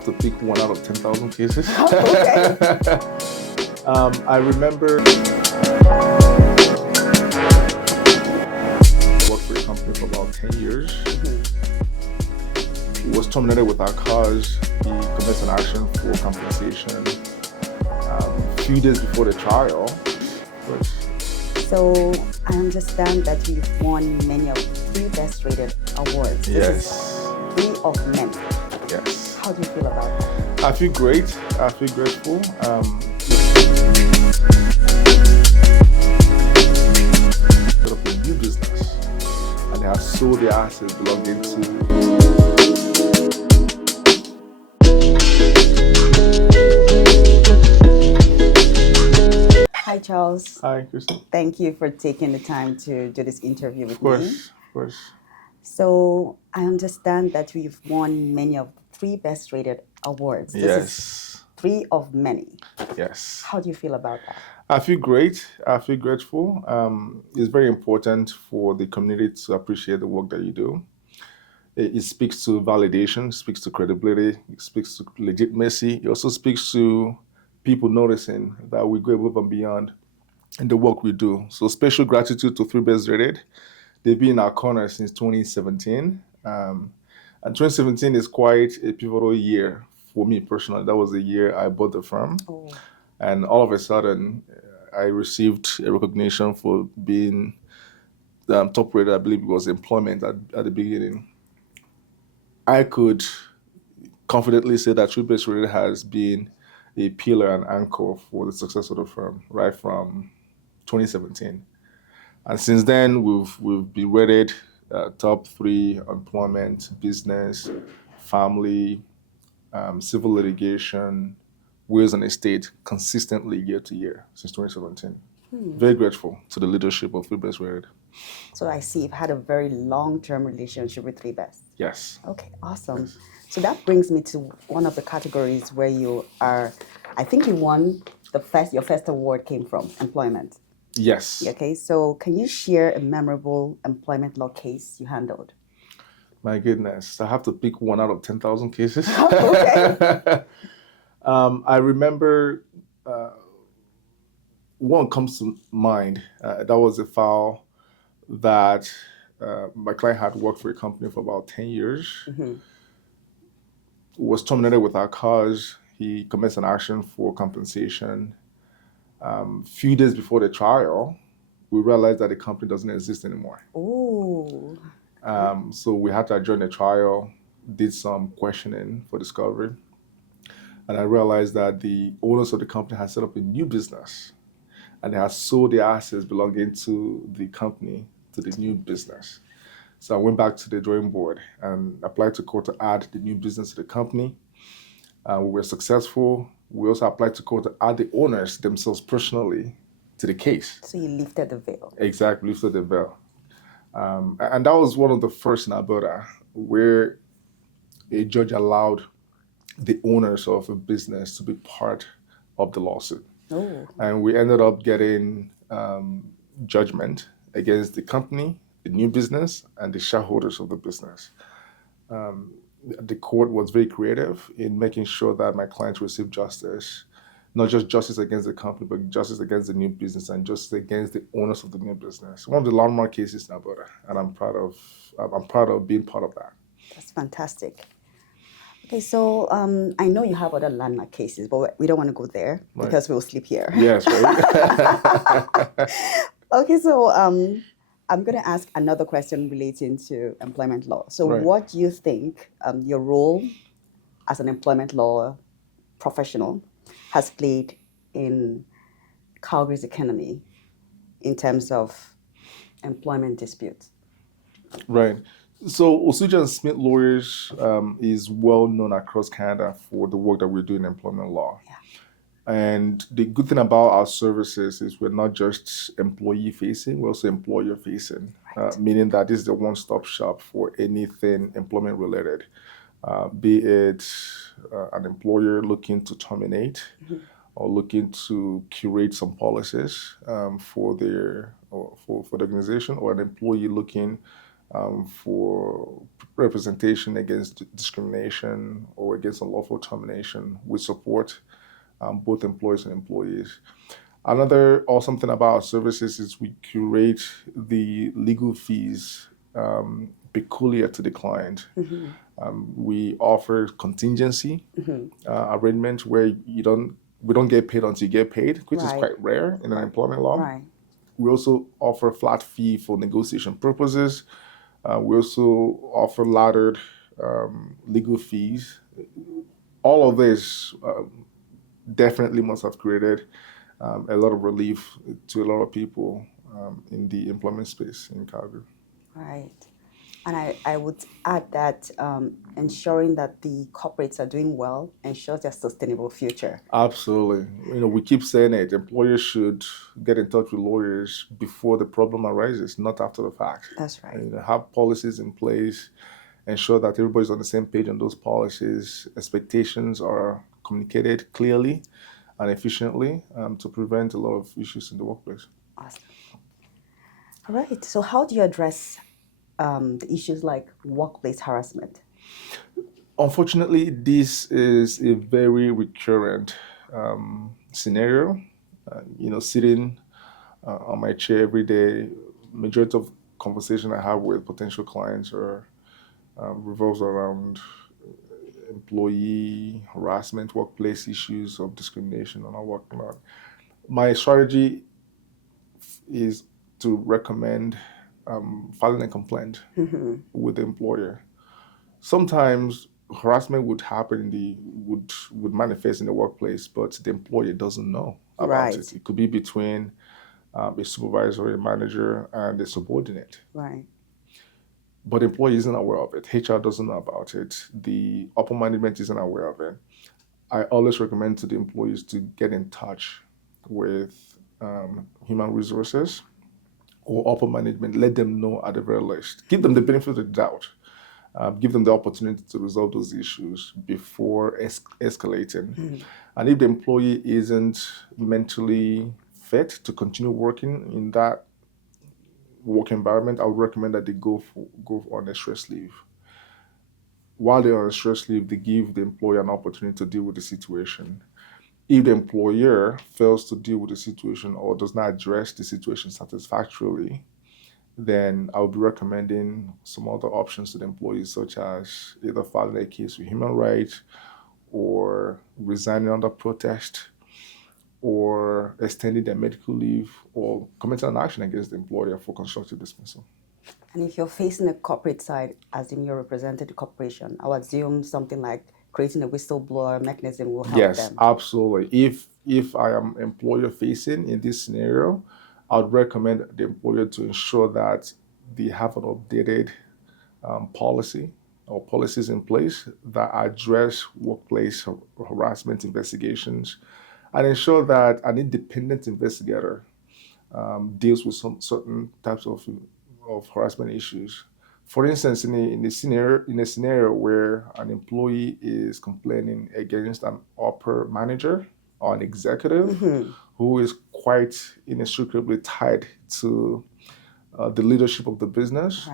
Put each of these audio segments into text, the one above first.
have to pick one out of 10,000 cases. Okay. I remember worked for a company for about 10 years. Was terminated without cause. He commits an action for compensation. A few days before the trial. So I understand that you've won many of ThreeBestRated awards. Yes. This is 3 of many. Yes. How do you feel about that? I feel great. I feel grateful. Set up a new business, and they have sold their assets belonging to. Hi, Charles. Hi, Kristen. Thank you for taking the time to do this interview with me. Of course. So I understand that you've won many of ThreeBestRated awards. This is 3 of many. Yes. How do you feel about that? I feel great. I feel grateful. It's very important for the community to appreciate the work that you do. It speaks to validation, speaks to credibility, it speaks to legitimacy. It also speaks to people noticing that we go above and beyond in the work we do. So special gratitude to ThreeBestRated. They've been in our corner since 2017. And 2017 is quite a pivotal year for me personally. That was the year I bought the firm. Oh. And all of a sudden, I received a recognition for being top rated. I believe it was employment at the beginning. I could confidently say that ThreeBestRated has been a pillar and anchor for the success of the firm right from 2017. And since then, we've been rated top 3 employment, business, family, civil litigation, wills and estate consistently year to year since 2017. Very grateful to the leadership of ThreeBestRated. So I see you've had a very long-term relationship with ThreeBest. Yes. Okay, awesome. Yes. So that brings me to one of the categories where you are, I think you won your first award came from employment. Yes. Okay, so can you share a memorable employment law case you handled? My goodness, I have to pick one out of 10,000 cases. Okay. I remember one comes to mind. That was a file that my client had worked for a company for about 10 years. Was terminated without cause. He commits an action for compensation. Few days before the trial, we realized that the company doesn't exist anymore. Ooh. So we had to adjourn the trial, did some questioning for discovery. And I realized that the owners of the company had set up a new business and they had sold their assets belonging to the company to the new business. So I went back to the drawing board and applied to court to add the new business to the company. We were successful. We also applied to court to add the owners themselves personally to the case. So you lifted the veil. Exactly, lifted the veil. And that was one of the first in Alberta where a judge allowed the owners of a business to be part of the lawsuit. Oh. And we ended up getting judgment against the company, the new business, and the shareholders of the business. The court was very creative in making sure that my clients received justice, not just justice against the company, but justice against the new business and justice against the owners of the new business. One of the landmark cases in Alberta, and I'm proud of being part of that. That's fantastic. Okay, so I know you have other landmark cases, but we don't want to go there because we'll sleep here. Yes, right. Okay, so I'm going to ask another question relating to employment law. So what do you think your role as an employment law professional has played in Calgary's economy in terms of employment disputes? Right. So Osuja and Smith Lawyers is well known across Canada for the work that we do in employment law. Yeah. And the good thing about our services is we're not just employee facing, we're also employer facing, meaning that this is a one-stop shop for anything employment related, be it an employer looking to terminate or looking to curate some policies for the organization, or an employee looking for representation against discrimination or against unlawful termination. We support both employers and employees. Another awesome thing about our services is we curate the legal fees peculiar to the client. We offer contingency arrangements where we don't get paid until you get paid, which is quite rare in an employment law. Right. We also offer a flat fee for negotiation purposes. We also offer laddered legal fees. All of this definitely must have created a lot of relief to a lot of people in the employment space in Calgary. Right. And I would add that ensuring that the corporates are doing well ensures their sustainable future. Absolutely. We keep saying it. Employers should get in touch with lawyers before the problem arises, not after the fact. That's right. And, have policies in place, ensure that everybody's on the same page on those policies. Expectations are communicated clearly and efficiently to prevent a lot of issues in the workplace. Awesome. All right. So how do you address the issues like workplace harassment? Unfortunately, this is a very recurrent scenario. Sitting on my chair every day, majority of conversation I have with potential clients are revolves around employee harassment, workplace issues of discrimination, and all whatnot. My strategy is to recommend filing a complaint with the employer. Sometimes harassment would happen would manifest in the workplace, but the employer doesn't know about it. It could be between a supervisor, a manager, and a subordinate. Right. But the employee isn't aware of it. HR doesn't know about it. The upper management isn't aware of it. I always recommend to the employees to get in touch with human resources or upper management. Let them know at the very least. Give them the benefit of the doubt. Give them the opportunity to resolve those issues before escalating. And if the employee isn't mentally fit to continue working in that work environment, I would recommend that they go on a stress leave. While they're on a stress leave, they give the employer an opportunity to deal with the situation. If the employer fails to deal with the situation or does not address the situation satisfactorily, then I would be recommending some other options to the employees, such as either filing a case with human rights or resigning under protest or extending their medical leave or committing an action against the employer for constructive dismissal. And if you're facing a corporate side, as in you're representing the corporation, I would assume something like creating a whistleblower mechanism will help them. Yes, absolutely. If I am employer facing in this scenario, I would recommend the employer to ensure that they have an updated policy or policies in place that address workplace harassment investigations and ensure that an independent investigator deals with some certain types of harassment issues. For instance, in a scenario where an employee is complaining against an upper manager or an executive who is quite inextricably tied to the leadership of the business,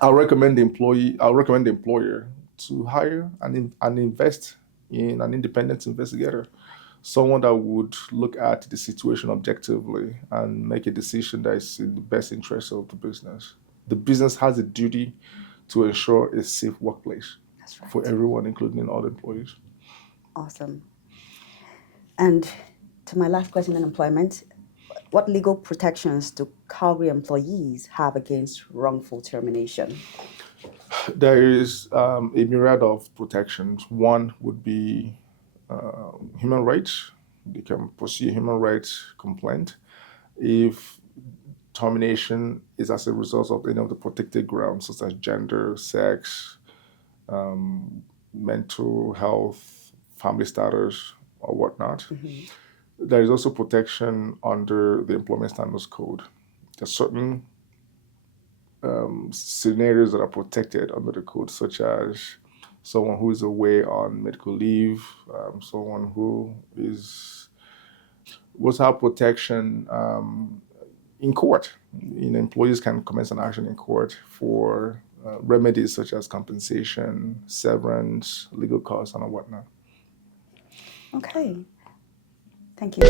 I'll recommend the employer to hire and invest in an independent investigator, someone that would look at the situation objectively and make a decision that is in the best interest of the business. The business has a duty to ensure a safe workplace for everyone, including all employees. Awesome. And to my last question on employment, what legal protections do Calgary employees have against wrongful termination? There is a myriad of protections. One would be human rights. They can pursue a human rights complaint if termination is as a result of any of the protected grounds, such as gender, sex, mental health, family status, or whatnot. There is also protection under the Employment Standards Code. There are certain scenarios that are protected under the code, such as someone who is away on medical leave, someone who is also have protection in court. Employees can commence an action in court for remedies such as compensation, severance, legal costs, and whatnot. Okay. Thank you.